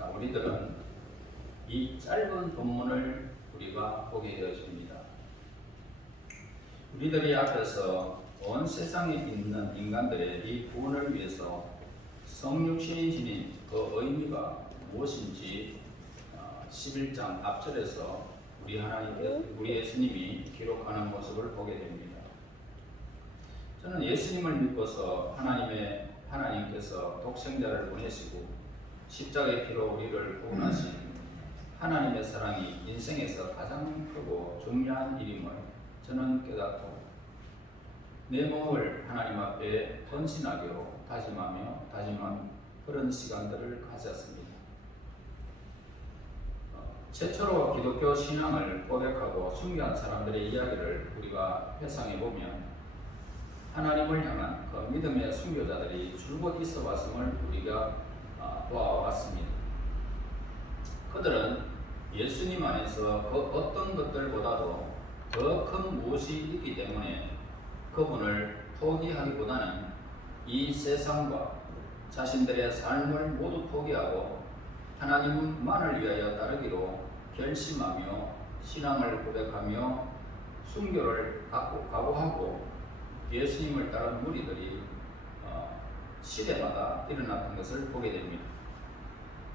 자, 우리들은 이 짧은 본문을 우리가 보게 되어집니다. 우리들이 앞에서 온 세상에 있는 인간들의 이 구원을 위해서 성육신이 지닌 그 의미가 무엇인지 11장 앞절에서 우리 예수님이 기록하는 모습을 보게 됩니다. 저는 예수님을 믿고서 하나님께서 독생자를 보내시고 십자가의 피로 우리를 구원하신 하나님의 사랑이 인생에서 가장 크고 중요한 일임을 저는 깨닫고 내 몸을 하나님 앞에 헌신하기로 다짐한 그런 시간들을 가졌습니다. 최초로 기독교 신앙을 고백하고 순교한 사람들의 이야기를 우리가 회상해 보면 하나님을 향한 그 믿음의 순교자들이 줄곧 있어 왔음을 우리가 보아왔습니다. 그들은 예수님 안에서 그 어떤 것들보다도 더 큰 무엇이 있기 때문에 그분을 포기하기보다는 이 세상과 자신들의 삶을 모두 포기하고 하나님만을 위하여 따르기로 결심하며 신앙을 고백하며 순교를 각오하고 예수님을 따른 무리들이 시대마다 일어났던 것을 보게 됩니다.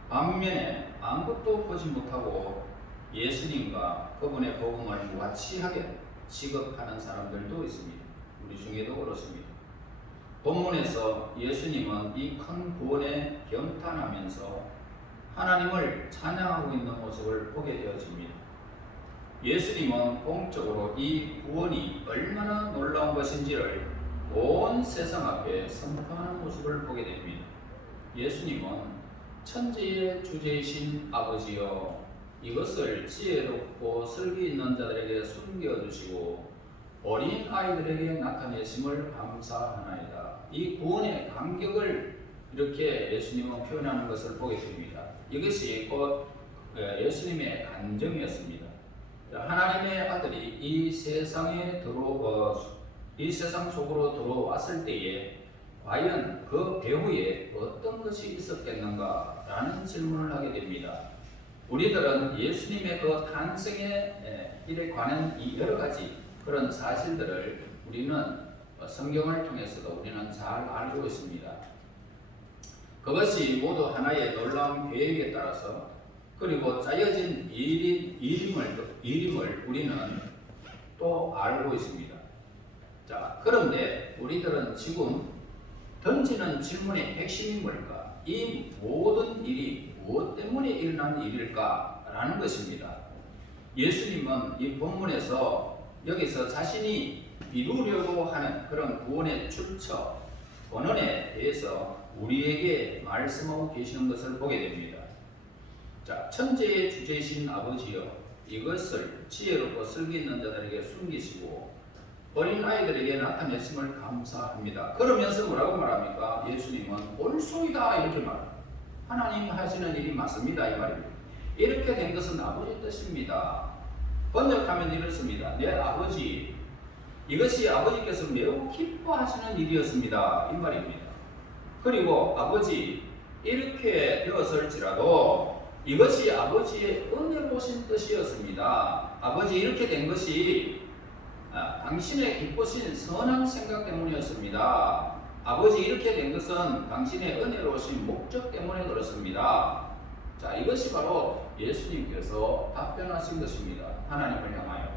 반면에 아무것도 보지 못하고 예수님과 그분의 복음을 무가치하게 취급하는 사람들도 있습니다. 우리 중에도 그렇습니다. 본문에서 예수님은 이 큰 구원에 경탄하면서 하나님을 찬양하고 있는 모습을 보게 되어집니다. 예수님은 공적으로 이 구원이 얼마나 놀라운 것인지를 온 세상 앞에 선포하는 모습을 보게 됩니다. 예수님은 천지의 주제이신 아버지여, 이것을 지혜롭고 슬기 있는 자들에게 숨겨주시고 어린 아이들에게 나타내심을 감사하나이다. 이 구원의 간격을 이렇게 예수님은 표현하는 것을 보게 됩니다. 이것이 곧 예수님의 간증이었습니다. 하나님의 아들이 이 세상 속으로 들어왔을 때에 과연 그 배후에 어떤 것이 있었겠는가라는 질문을 하게 됩니다. 우리들은 예수님의 그 탄생의 일에 관한 이 여러 가지 그런 사실들을 우리는 성경을 통해서도 우리는 잘 알고 있습니다. 그것이 모두 하나의 놀라운 계획에 따라서 그리고 짜여진 일임을 우리는 또 알고 있습니다. 자, 그런데 우리들은 지금 던지는 질문의 핵심이 뭘까? 이 모든 일이 무엇 때문에 일어난 일일까? 라는 것입니다. 예수님은 이 본문에서 여기서 자신이 이루려고 하는 그런 구원의 출처, 본원에 대해서 우리에게 말씀하고 계시는 것을 보게 됩니다. 자, 천지의 주제이신 아버지여, 이것을 지혜롭고 슬기 있는 자들에게 숨기시고 어린 아이들에게 나타내심을 감사합니다. 그러면서 뭐라고 말합니까? 예수님은 옳소이다 이렇게 말합니다. 하나님 하시는 일이 맞습니다 이 말입니다. 이렇게 된 것은 아버지 뜻입니다. 번역하면 이렇습니다. 내 아버지, 이것이 아버지께서 매우 기뻐하시는 일이었습니다 이 말입니다. 그리고 아버지, 이렇게 되었을지라도 이것이 아버지의 은혜로우신 뜻이었습니다. 아버지, 이렇게 된 것이 당신의 기쁘신 선한 생각 때문이었습니다. 아버지, 이렇게 된 것은 당신의 은혜로우신 목적 때문에 그렇습니다. 자, 이것이 바로 예수님께서 답변하신 것입니다. 하나님을 향하여.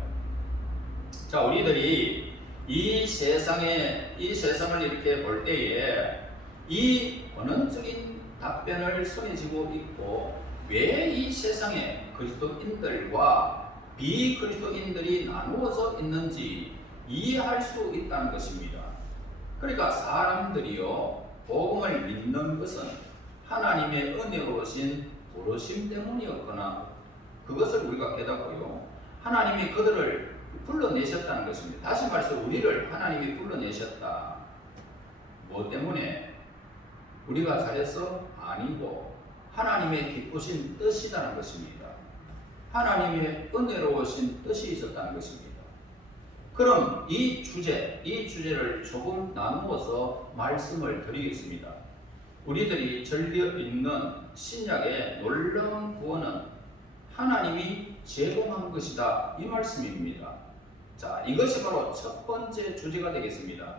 자, 우리들이 이 세상을 이렇게 볼 때에 이 본원적인 답변을 손에 쥐고 있고 왜 이 세상에 그리스도인들과 비그리스도인들이 나누어져 있는지 이해할 수 있다는 것입니다. 그러니까 사람들이요, 복음을 믿는 것은 하나님의 은혜로우신 부르심 때문이었거나 그것을 우리가 깨닫고요, 하나님이 그들을 불러내셨다는 것입니다. 다시 말해서 우리를 하나님이 불러내셨다. 뭐 때문에? 우리가 잘해서? 아니고 하나님의 기쁘신 뜻이라는 것입니다. 하나님의 은혜로우신 뜻이 있었다는 것입니다. 그럼 이 주제를 조금 나누어서 말씀을 드리겠습니다. 우리들이 절되어 있는 신약의 놀라운 구원은 하나님이 제공한 것이다, 이 말씀입니다. 자, 이것이 바로 첫 번째 주제가 되겠습니다.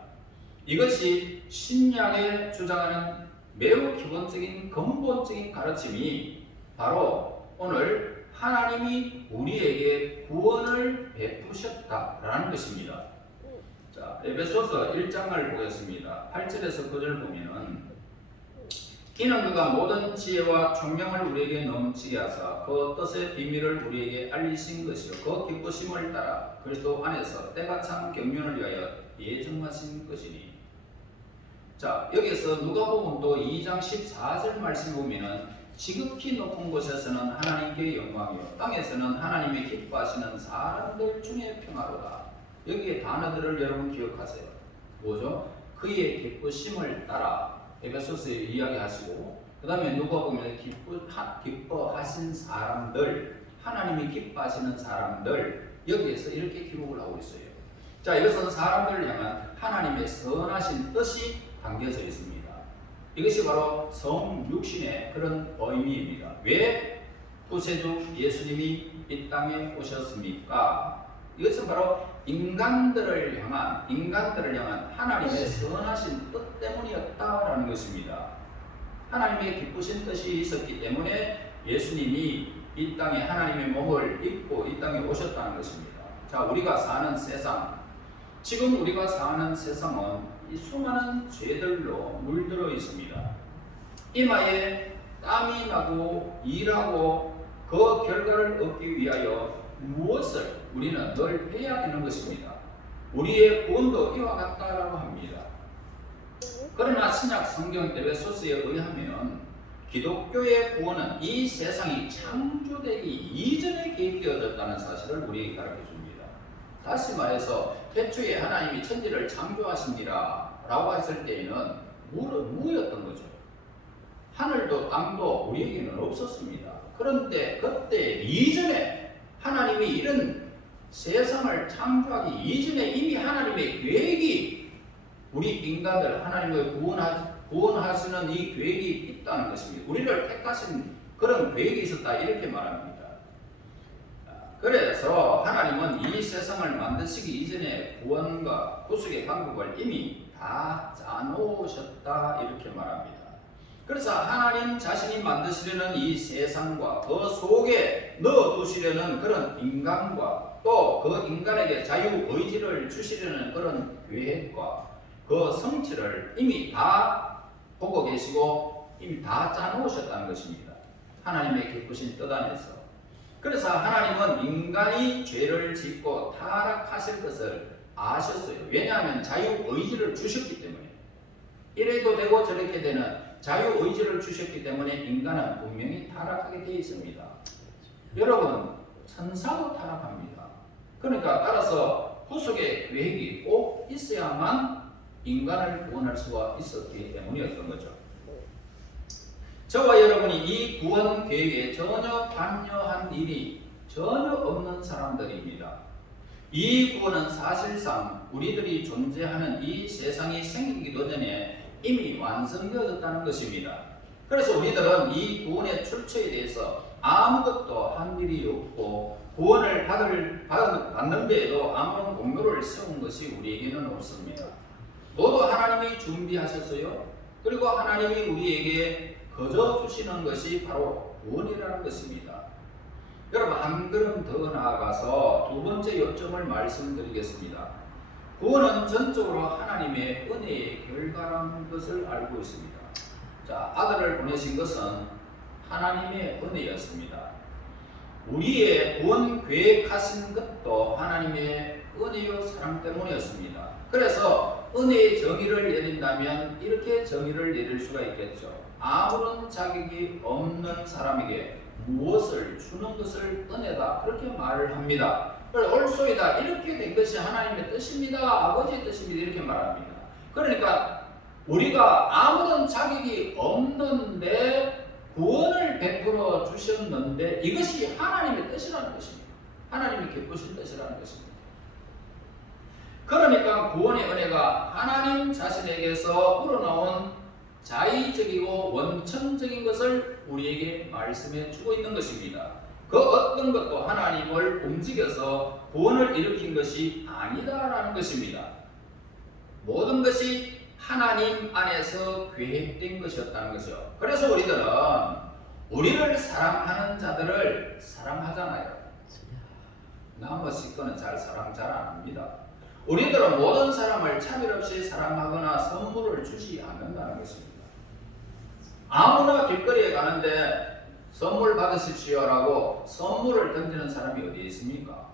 이것이 신약에 주장하는 매우 기본적인 근본적인 가르침이 바로 오늘 하나님이 우리에게 구원을 베푸셨다라는 것입니다. 자, 에베소서 1장을 보겠습니다. 8절에서 9절 보면은 이는 그가 모든 지혜와 총명을 우리에게 넘치게 하사 그 뜻의 비밀을 우리에게 알리신 것이요 그 기쁘심을 따라 그리스도 안에서 때가 참 경륜을 위하여 예정하신 것이니. 자, 여기서 누가복음도 2장 14절 말씀 보면은 지극히 높은 곳에서는 하나님께 영광이요 땅에서는 하나님이 기뻐하시는 사람들 중에 평화로다. 여기에 단어들을 여러분 기억하세요. 뭐죠? 그의 기쁘심을 따라 에베소서에 이야기하시고, 그 다음에 누가복음에 기뻐하신 사람들, 하나님이 기뻐하시는 사람들, 여기에서 이렇게 기록을 하고 있어요. 자, 이것은 사람들을 향한 하나님의 선하신 뜻이 담겨져 있습니다. 이것이 바로 성육신의 그런 의미입니다. 왜 구세주 예수님이 이 땅에 오셨습니까? 이것은 바로 인간들을 향한 하나님의 선하신 뜻 때문이었다라는 것입니다. 하나님의 기쁘신 뜻이 있었기 때문에 예수님이 이 땅에 하나님의 몸을 입고 이 땅에 오셨다는 것입니다. 자, 우리가 사는 세상, 지금 우리가 사는 세상은 이 수많은 죄들로 물들어 있습니다. 이마에 땀이 나고 일하고 그 결과를 얻기 위하여 무엇을 우리는 늘 해야 되는 것입니다. 우리의 구원도 이와 같다라고 합니다. 그러나 신약 성경 에베소서에 의하면 기독교의 구원은 이 세상이 창조되기 이전에 계획되어졌다는 사실을 우리에게 가르쳐 줍니다. 다시 말해서 태초에 하나님이 천지를 창조하십니다 라고 했을 때에는 무였던 거죠. 하늘도 땅도 우리에게는 없었습니다. 그런데 그때 이전에 하나님이 이런 세상을 창조하기 이전에 이미 하나님의 계획이 우리 인간들 하나님을 구원하시는 이 계획이 있다는 것입니다. 우리를 택하신 그런 계획이 있었다, 이렇게 말합니다. 그래서 하나님은 이 세상을 만드시기 이전에 구원과 구속의 방법을 이미 다 짜놓으셨다, 이렇게 말합니다. 그래서 하나님 자신이 만드시려는 이 세상과 그 속에 넣어두시려는 그런 인간과 또 그 인간에게 자유의지를 주시려는 그런 계획과 그 성취를 이미 다 보고 계시고 이미 다 짜놓으셨다는 것입니다. 하나님의 기쁘신 뜻 안에서. 그래서 하나님은 인간이 죄를 짓고 타락하실 것을 아셨어요. 왜냐하면 자유의지를 주셨기 때문에. 이래도 되고 저렇게 되는 자유의지를 주셨기 때문에 인간은 분명히 타락하게 되어 있습니다. 여러분, 천사도 타락합니다. 그러니까 따라서 구속의 계획이 꼭 있어야만 인간을 구원할 수가 있었기 때문이었던 거죠. 저와 여러분이 이 구원 계획에 전혀 관여한 일이 전혀 없는 사람들입니다. 이 구원은 사실상 우리들이 존재하는 이 세상이 생기기도 전에 이미 완성되어졌다는 것입니다. 그래서 우리들은 이 구원의 출처에 대해서 아무것도 한 일이 없고 구원을 받는 데에도 아무런 공로를 세운 것이 우리에게는 없습니다. 모두 하나님이 준비하셨어요. 그리고 하나님이 우리에게 거저 주시는 것이 바로 구원이라는 것입니다. 여러분, 한 걸음 더 나아가서 두 번째 요점을 말씀드리겠습니다. 구원은 전적으로 하나님의 은혜의 결과라는 것을 알고 있습니다. 자, 아들을 보내신 것은 하나님의 은혜였습니다. 우리의 구원 계획하신 것도 하나님의 은혜요 사랑 때문이었습니다. 그래서 은혜의 정의를 내린다면 이렇게 정의를 내릴 수가 있겠죠. 아무런 자격이 없는 사람에게 무엇을 주는 것을 은혜다, 그렇게 말을 합니다. 옳소이다, 이렇게 된 것이 하나님의 뜻입니다, 아버지의 뜻입니다, 이렇게 말합니다. 그러니까 우리가 아무런 자격이 없는데 구원을 베풀어 주셨는데 이것이 하나님의 뜻이라는 것입니다. 하나님이 기쁘신 뜻이라는 것입니다. 그러니까 구원의 은혜가 하나님 자신에게서 우러나온 자의적이고 원천적인 것을 우리에게 말씀해 주고 있는 것입니다. 그 어떤 것도 하나님을 움직여서 구원을 일으킨 것이 아니다라는 것입니다. 모든 것이 하나님 안에서 계획된 것이었다는 것이죠. 그래서 우리들은 우리를 사랑하는 자들을 사랑하잖아요. 나머지 거는 사랑 잘 안 합니다. 우리들은 모든 사람을 차별 없이 사랑하거나 선물을 주지 않는다는 것입니다. 아무나 길거리에 가는데 선물 받으십시오라고 선물을 던지는 사람이 어디 있습니까?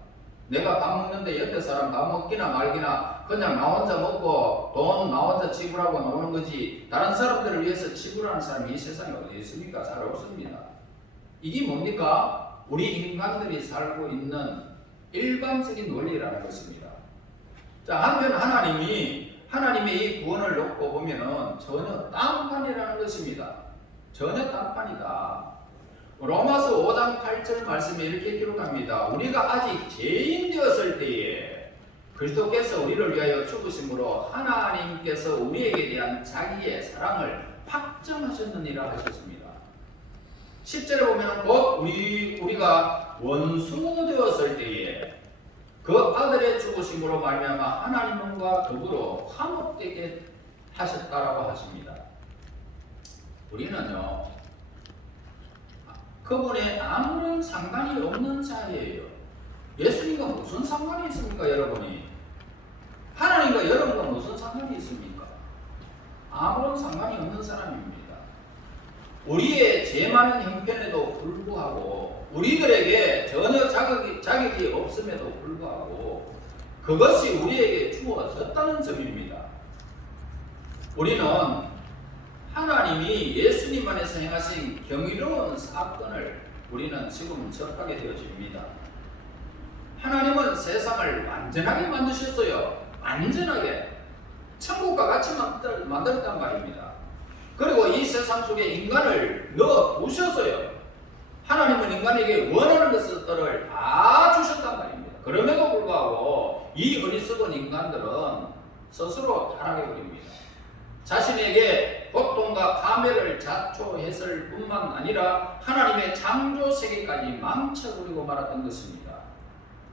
내가 밥 먹는데 옆에 사람 밥 먹기나 말기나 그냥 나 혼자 먹고 돈 나 혼자 지불하고 노는 거지, 다른 사람들을 위해서 지불하는 사람이 이 세상에 어디 있습니까? 잘 없습니다. 이게 뭡니까? 우리 인간들이 살고 있는 일반적인 원리라는 것입니다. 자, 한편 하나님의 이 구원을 놓고 보면은 전혀 딴판이라는 것입니다. 전혀 딴판이다. 로마서 5장 8절 말씀에 이렇게 기록합니다. 우리가 아직 죄인 되었을 때에 그리스도께서 우리를 위하여 죽으심으로 하나님께서 우리에게 대한 자기의 사랑을 확정하셨느니라 하셨습니다. 10절에 보면 곧 우리가 원수 되었을 때에 그 아들의 죽으심으로 말미암아 하나님과 더불어 화목되게 하셨다라고 하십니다. 우리는요, 그분에 아무런 상관이 없는 자예요. 예수님과 무슨 상관이 있습니까, 여러분이? 하나님과 여러분과 무슨 상관이 있습니까? 아무런 상관이 없는 사람입니다. 우리의 죄 많은 형편에도 불구하고, 우리들에게 전혀 자격이 없음에도 불구하고 그것이 우리에게 주어졌다는 점입니다. 우리는 하나님이 예수님 안에서 행하신 경이로운 사건을 우리는 지금 접하게 되어집니다. 하나님은 세상을 완전하게 만드셨어요. 완전하게 천국과 같이 만들었단 말입니다. 그리고 이 세상 속에 인간을 넣어 두셨어요. 하나님은 인간에게 원하는 것들을 다 주셨단 말입니다. 그럼에도 불구하고 이 어리석은 인간들은 스스로 타락해 버립니다. 자신에게 고통과 감회를 자초했을 뿐만 아니라 하나님의 창조 세계까지 망쳐버리고 말았던 것입니다.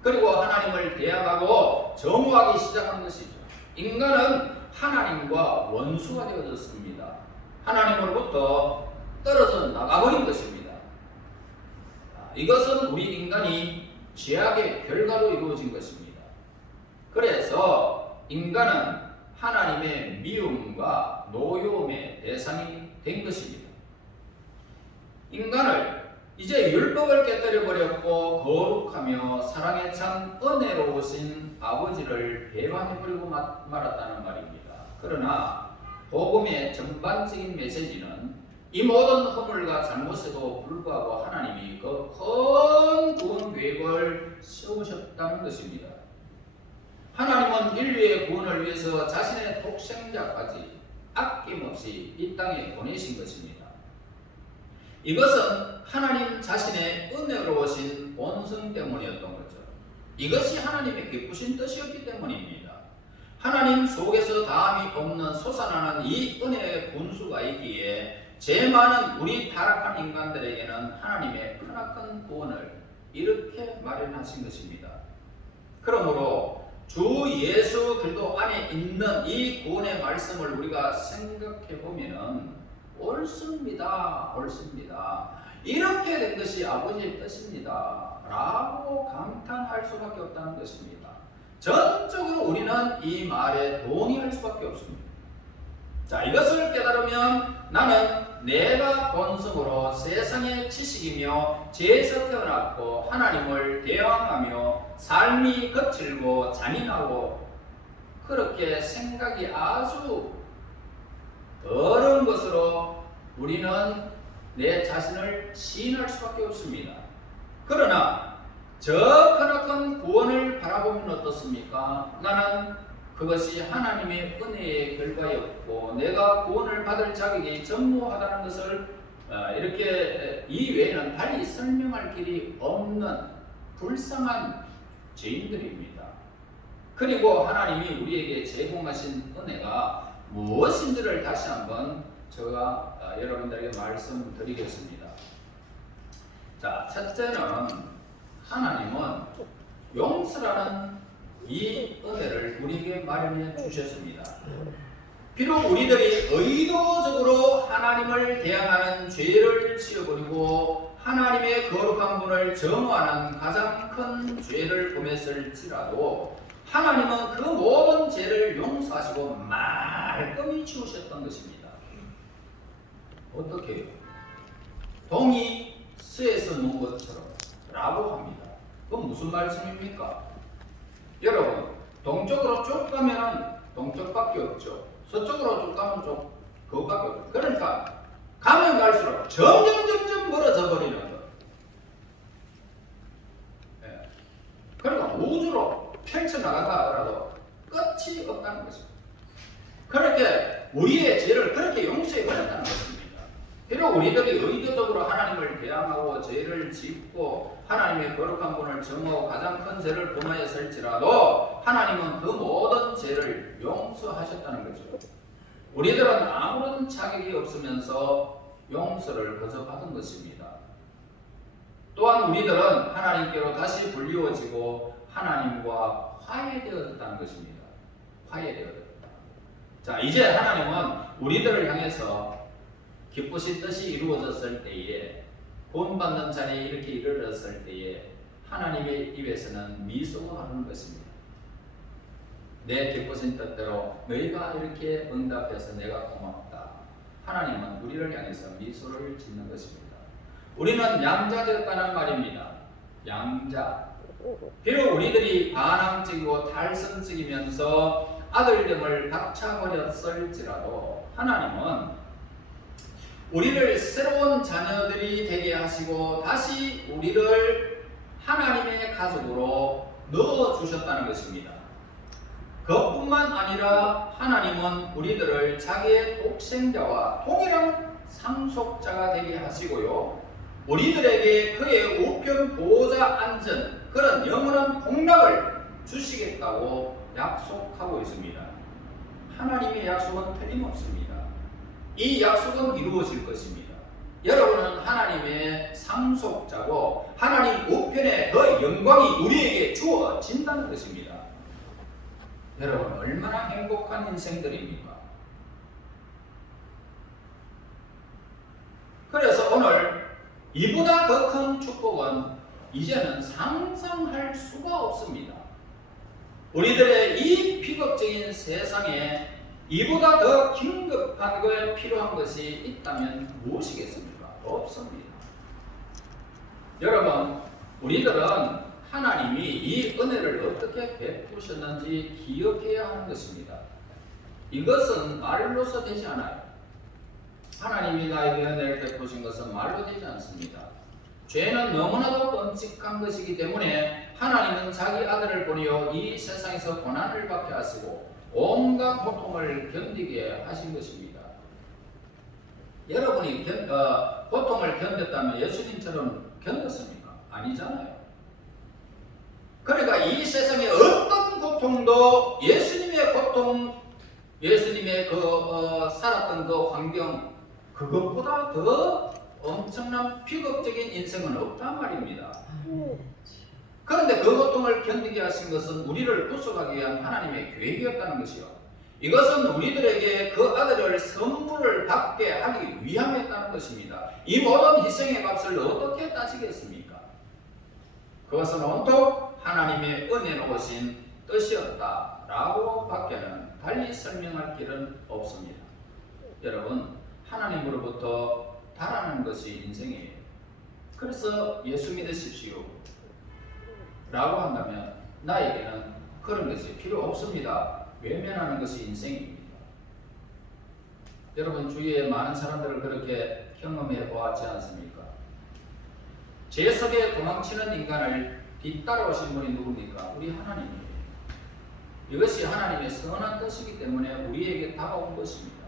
그리고 하나님을 대항하고 정오하기 시작한 것이죠. 인간은 하나님과 원수가 되어졌습니다. 하나님으로부터 떨어져 나가버린 것입니다. 이것은 우리 인간이 죄악의 결과로 이루어진 것입니다. 그래서 인간은 하나님의 미움과 노여움의 대상이 된 것입니다. 인간을 이제 율법을 깨뜨려 버렸고 거룩하며 사랑에 찬 은혜로우신 아버지를 배반해 버리고 말았다는 말입니다. 그러나 복음의 전반적인 메시지는 이 모든 허물과 잘못에도 불구하고 하나님이 그 큰 구원 계획을 세우셨다는 것입니다. 하나님은 인류의 구원을 위해서 자신의 독생자까지 아낌없이 이 땅에 보내신 것입니다. 이것은 하나님 자신의 은혜로우신 본성 때문이었던 거죠. 이것이 하나님의 기쁘신 뜻이었기 때문입니다. 하나님 속에서 다함이 없는 솟아나는 이 은혜의 분수가 있기에 죄 많은 우리 타락한 인간들에게는 하나님의 크나큰 구원을 이렇게 마련하신 것입니다. 그러므로 주 예수 그리스도 안에 있는 이 구원의 말씀을 우리가 생각해 보면은 옳습니다. 이렇게 된 것이 아버지의 뜻입니다. 라고 감탄할 수밖에 없다는 것입니다. 전적으로 우리는 이 말에 동의할 수밖에 없습니다. 자, 이것을 깨달으면 나는 내가 본성으로 세상의 지식이며 죄에서 태어났고 하나님을 대항하며 삶이 거칠고 잔인하고 그렇게 생각이 아주 어려운 것으로 우리는 내 자신을 시인할 수밖에 없습니다. 그러나 저 크나큰 구원을 바라보면 어떻습니까? 나는 그것이 하나님의 은혜의 결과였고 내가 구원을 받을 자격이 전무하다는 것을 이렇게 이외에는 달리 설명할 길이 없는 불쌍한 죄인들입니다. 그리고 하나님이 우리에게 제공하신 은혜가 무엇인지를 다시 한번 제가 여러분들에게 말씀드리겠습니다. 자, 첫째는 하나님은 용서라는 이 은혜를 우리에게 마련해 주셨습니다. 비록 우리들이 의도적으로 하나님을 대항하는 죄를 지어버리고 하나님의 거룩한 분을 정화하는 가장 큰 죄를 범했을지라도 하나님은 그 모든 죄를 용서하시고 말끔히 지우셨던 것입니다. 어떻게 해요? 동이 쇠에서 놓은 것처럼 라고 합니다. 그건 무슨 말씀입니까? 여러분, 동쪽으로 쭉 가면 동쪽밖에 없죠. 서쪽으로 쭉 가면 그것밖에 없죠. 그러니까 가면 갈수록 점점 멀어져 버리는 것. 예. 그러니까 우주로 펼쳐나간다 하더라도 끝이 없다는 것입니다. 그렇게 우리의 죄를 그렇게 용서해 버렸다는 것입니다. 비록 우리들이 의도적으로 하나님을 대항하고 죄를 짓고 하나님의 거룩한 분을 정하고 가장 큰 죄를 범하였을지라도 하나님은 그 모든 죄를 용서하셨다는 거죠. 우리들은 아무런 자격이 없으면서 용서를 거저 받은 것입니다. 또한 우리들은 하나님께로 다시 불리워지고 하나님과 화해되었다는 것입니다. 화해되었다. 자, 이제 하나님은 우리들을 향해서 기쁘신 뜻이 이루어졌을 때에 구원받는 자리에 이렇게 이르렀을 때에 하나님의 입에서는 미소가 하는 것입니다. 내 기쁘신 뜻대로 너희가 이렇게 응답해서 내가 고맙다. 하나님은 우리를 향해서 미소를 짓는 것입니다. 우리는 양자되었다는 말입니다. 양자. 비록 우리들이 반항적이고 탈선적이면서 아들됨을 박차버렸을지라도 하나님은 우리를 새로운 자녀들이 되게 하시고 다시 우리를 하나님의 가족으로 넣어주셨다는 것입니다. 그것뿐만 아니라 하나님은 우리들을 자기의 독생자와 동일한 상속자가 되게 하시고요. 우리들에게 그의 우편 보호자 앉은 그런 영원한 복락을 주시겠다고 약속하고 있습니다. 하나님의 약속은 틀림없습니다. 이 약속은 이루어질 것입니다. 여러분은 하나님의 상속자고 하나님 우편의 그 영광이 우리에게 주어진다는 것입니다. 여러분 얼마나 행복한 인생들입니까? 그래서 오늘 이보다 더 큰 축복은 이제는 상상할 수가 없습니다. 우리들의 이 비극적인 세상에 이보다 더 긴급한 것에 필요한 것이 있다면 무엇이겠습니까? 없습니다. 여러분, 우리들은 하나님이 이 은혜를 어떻게 베푸셨는지 기억해야 하는 것입니다. 이것은 말로서 되지 않아요. 하나님이 나에게 은혜를 베푸신 것은 말로 되지 않습니다. 죄는 너무나도 끔찍한 것이기 때문에 하나님은 자기 아들을 보내어 이 세상에서 고난을 받게 하시고 온갖 고통을 견디게 하신 것입니다. 여러분이 고통을 견뎠다면 예수님처럼 견뎠습니까? 아니잖아요. 그러니까 이 세상의 어떤 고통도 예수님의 고통, 예수님의 살았던 그 환경, 그것보다 더 엄청난 비극적인 인생은 없단 말입니다. 그런데 그 고통을 견디게 하신 것은 우리를 구속하기 위한 하나님의 계획이었다는 것이요. 이것은 우리들에게 그 아들을 선물을 받게 하기 위함이었다는 것입니다. 이 모든 희생의 값을 어떻게 따지겠습니까? 그것은 온통 하나님의 은혜로 오신 뜻이었다라고 밖에는 달리 설명할 길은 없습니다. 여러분, 하나님으로부터 달아나는 것이 인생이에요. 그래서 예수 믿으십시오 라고 한다면 나에게는 그런 것이 필요 없습니다. 외면하는 것이 인생입니다. 여러분 주위에 많은 사람들을 그렇게 경험해 보았지 않습니까? 제 속에 도망치는 인간을 뒤따라오신 분이 누굽니까? 우리 하나님이에요. 이것이 하나님의 선한 뜻이기 때문에 우리에게 다가온 것입니다.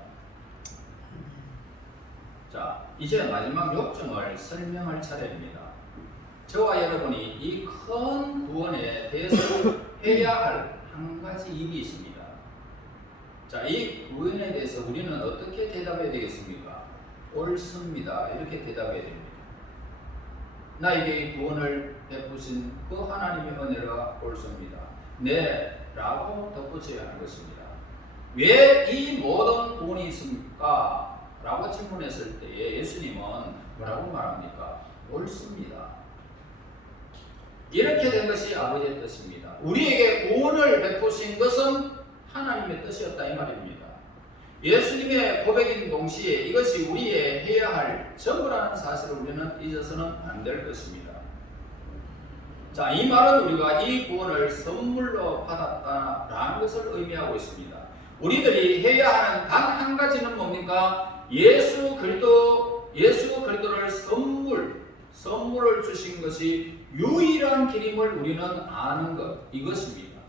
자, 이제 마지막 요점을 설명할 차례입니다. 저와 여러분이 이 큰 구원에 대해서 해야 할 한 가지 일이 있습니다. 자, 이 구원에 대해서 우리는 어떻게 대답해야 되겠습니까? 옳습니다. 이렇게 대답해야 됩니다. 나에게 구원을 베푸신 그 하나님의 은혜가 옳습니다. 네, 라고 덧붙여야 하는 것입니다. 왜 이 모든 구원이 있습니까? 라고 질문했을 때에 예수님은 뭐라고 말합니까? 옳습니다. 이렇게 된 것이 아버지의 뜻입니다. 우리에게 구원을 베푸신 것은 하나님의 뜻이었다 이 말입니다. 예수님의 고백인 동시에 이것이 우리의 해야 할 전부라는 사실을 우리는 잊어서는 안 될 것입니다. 자, 이 말은 우리가 이 구원을 선물로 받았다라는 것을 의미하고 있습니다. 우리들이 해야 하는 단 한 가지는 뭡니까? 예수 그리스도를 선물을 주신 것이 유일한 길임을 우리는 아는 것, 이것입니다.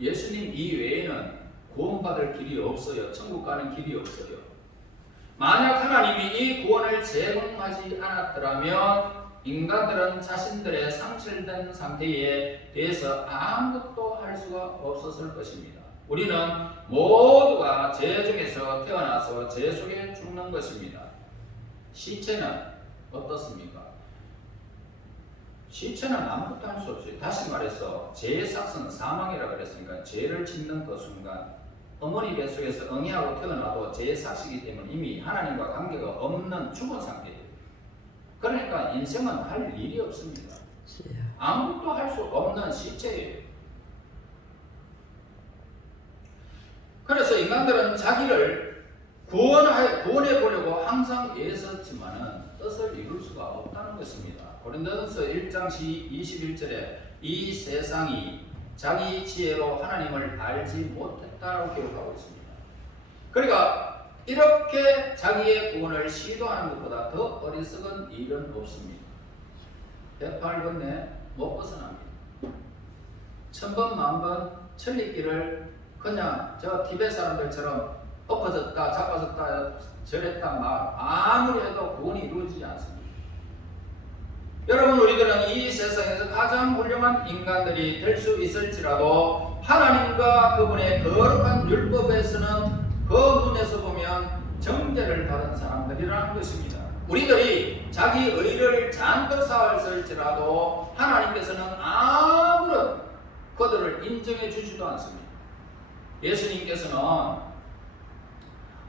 예수님 이외에는 구원받을 길이 없어요. 천국 가는 길이 없어요. 만약 하나님이 이 구원을 제공하지 않았더라면 인간들은 자신들의 상실된 상태에 대해서 아무것도 할 수가 없었을 것입니다. 우리는 모두가 죄 중에서 태어나서 죄 속에 죽는 것입니다. 시체는 어떻습니까? 시체는 아무것도 할 수 없어요. 다시 말해서 죄의 삭은 사망이라고 그랬으니까 죄를 짓는 그 순간 어머니 뱃속에서 응애하고 태어나도 죄의 삭이기 때문에 이미 하나님과 관계가 없는 죽은 상태예요. 그러니까 인생은 할 일이 없습니다. 아무것도 할 수 없는 시체예요. 그래서 인간들은 자기를 구원해 보려고 항상 애썼지만은 뜻을 이룰 수가 없다는 것입니다. 고린도전서 1장 21절에 이 세상이 자기 지혜로 하나님을 알지 못했다라고 기록하고 있습니다. 그러니까 이렇게 자기의 구원을 시도하는 것보다 더 어리석은 일은 없습니다. 108번에 못 벗어납니다. 1000번 만번 천리길을 그냥 저 티베트 사람들처럼 엎어졌다 자빠졌다 저랬다 말 아무리 해도 구원이 이루어지지 않습니다. 여러분, 우리들은 이 세상에서 가장 훌륭한 인간들이 될 수 있을지라도 하나님과 그분의 거룩한 율법에서는 그 눈에서 보면 정죄를 받은 사람들이라는 것입니다. 우리들이 자기 의를 잔뜩 쌓았을지라도 하나님께서는 아무런 그들을 인정해 주지도 않습니다. 예수님께서는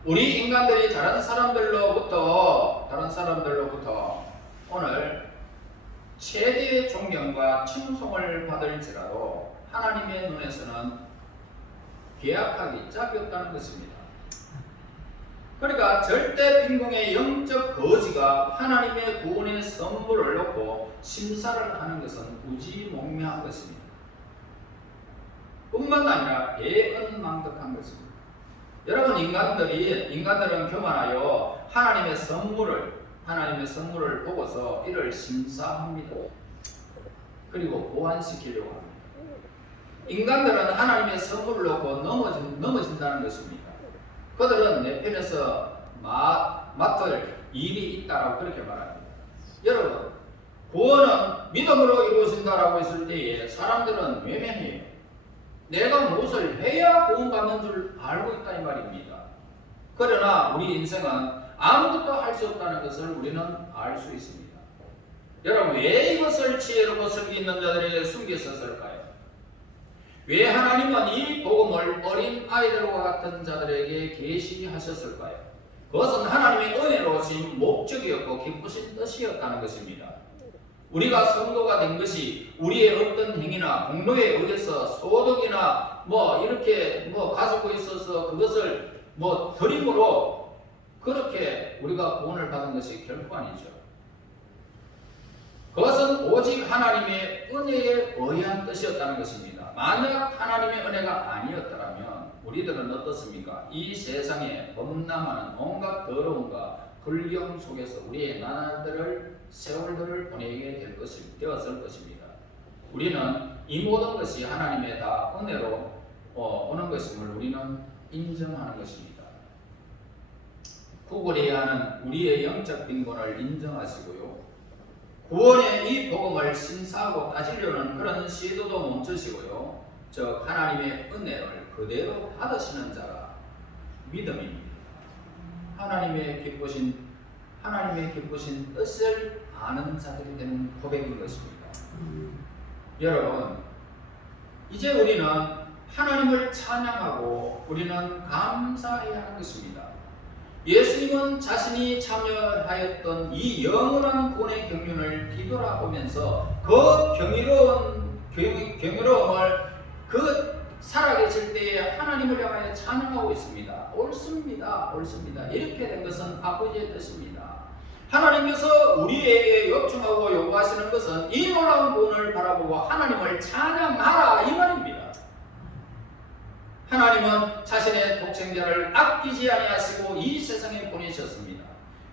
우리 인간들이 다른 사람들로부터 오늘 최대의 존경과 칭송을 받을지라도 하나님의 눈에서는 계약하기 짝이 없다는 것입니다. 그러니까 절대 빈궁의 영적 거지가 하나님의 구원의 선물을 놓고 심사를 하는 것은 무지몽매한 것입니다. 뿐만 아니라 배은망덕한 것입니다. 여러분, 인간들은 교만하여 하나님의 선물을 보고서 이를 심사합니다. 그리고 보완시키려고 합니다. 인간들은 하나님의 선물을 놓고 넘어진다는 것입니다. 그들은 내 편에서 맡을 일이 있다라고 그렇게 말합니다. 여러분, 구원은 믿음으로 이루어진다라고 했을 때에 사람들은 외면해요. 내가 무엇을 해야 구원받는 줄 알고 있다 이 말입니다. 그러나 우리 인생은 아무것도 할 수 없다는 것을 우리는 알 수 있습니다. 여러분, 왜 이것을 지혜롭고 성기 있는 자들에게 숨겼었을까요? 왜 하나님은 이 복음을 어린 아이들과 같은 자들에게 계시하셨을까요? 그것은 하나님의 은혜로 오신 목적이었고 기쁘신 뜻이었다는 것입니다. 우리가 성도가 된 것이 우리의 어떤 행위나 공로에 의해서 소득이나 이렇게 가지고 있어서 그것을 드림으로 그렇게 우리가 구원을 받은 것이 결코 아니죠. 그것은 오직 하나님의 은혜에 의한 뜻이었다는 것입니다. 만약 하나님의 은혜가 아니었더라면 우리들은 어떻습니까? 이 세상에 범람하는 온갖 더러움과 불경 속에서 우리의 나날들을 세월들을 보내게 되었을 것입니다. 우리는 이 모든 것이 하나님의 다 은혜로 오는 것임을 우리는 인정하는 것입니다. 구걸해야 하는 우리의 영적 빈곤을 인정하시고요. 구원의 이 복음을 심사하고 따지려는 그런 시도도 멈추시고요. 즉 하나님의 은혜를 그대로 받으시는 자가 믿음입니다. 하나님의 기쁘신 뜻을 아는 자들이 되는 고백인 것입니다. 여러분, 이제 우리는 하나님을 찬양하고 우리는 감사해야 하는 것입니다. 예수님은 자신이 참여하였던 이 영원한 구원의 경륜을 뒤돌아보면서 그 경이로움을 그 살아계실 때에 하나님을 향하여 찬양하고 있습니다. 옳습니다. 이렇게 된 것은 아버지의 뜻입니다. 하나님께서 우리에게 요청하고 요구하시는 것은 이 놀라운 구원을 바라보고 하나님을 찬양하라 이 말입니다. 하나님은 자신의 독생자를 아끼지 아니하시고 이 세상에 보내셨습니다.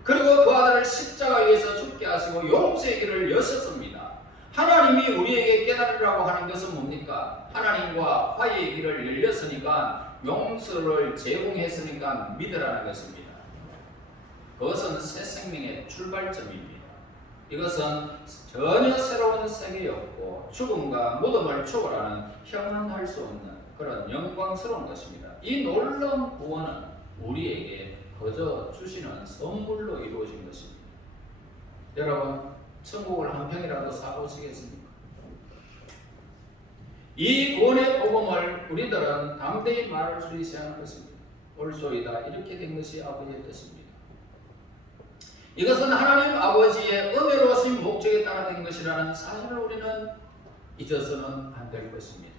그리고 그 아들을 십자가 위에서 죽게 하시고 용서의 길을 여셨습니다. 하나님이 우리에게 깨달으라고 하는 것은 뭡니까? 하나님과 화해의 길을 열렸으니까, 용서를 제공했으니까 믿으라는 것입니다. 그것은 새 생명의 출발점입니다. 이것은 전혀 새로운 세계였고 죽음과 무덤을 초월하는 형언할 수 없는 그런 영광스러운 것입니다. 이 놀라운 구원은 우리에게 거저 주시는 선물로 이루어진 것입니다. 여러분, 천국을 한 평이라도 사보시겠습니까? 이 구원의 복음을 우리들은 담대히 말할 수 있어야 하는 것입니다. 옳소이다, 이렇게 된 것이 아버지의 뜻입니다. 이것은 하나님 아버지의 은혜로우신 목적에 따라 된 것이라는 사실을 우리는 잊어서는 안 될 것입니다.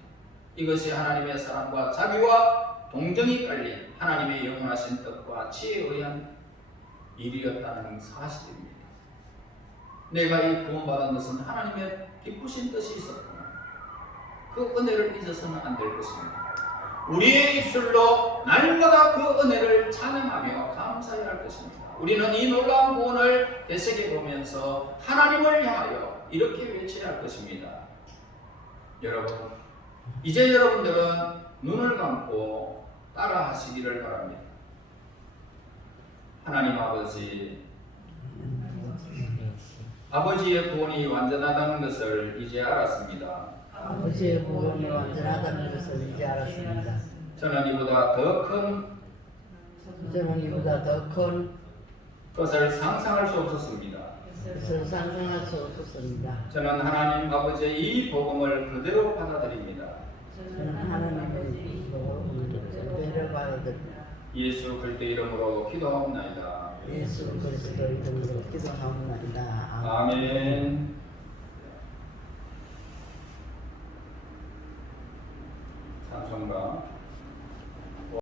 이것이 하나님의 사랑과 자비와 동정이 깔린 하나님의 영원하신 뜻과 지혜에 의한 일이었다는 사실입니다. 내가 이 구원받은 것은 하나님의 기쁘신 뜻이 있었구나. 그 은혜를 잊어서는 안 될 것입니다. 우리의 입술로 날마다 그 은혜를 찬양하며 감사해야 할 것입니다. 우리는 이 놀라운 구원을 되새겨보면서 하나님을 향하여 이렇게 외쳐야 할 것입니다. 여러분, 이제 여러분들은 눈을 감고 따라 하시기를 바랍니다. 하나님 아버지의 구원이 완전하다는 것을 이제 알았습니다. 아버지의 구원이 완전하다는 것을 이제 알았습니다. 저는 이보다 더 큰 것을 상상할 수 없었습니다. 저는 하나님 아버지의 이 복음을 그대로 받아들입니다. 예수 그리스도 이름으로 기도하옵나이다. 예수 그리스도 이름으로 기도하옵나이다. 아멘.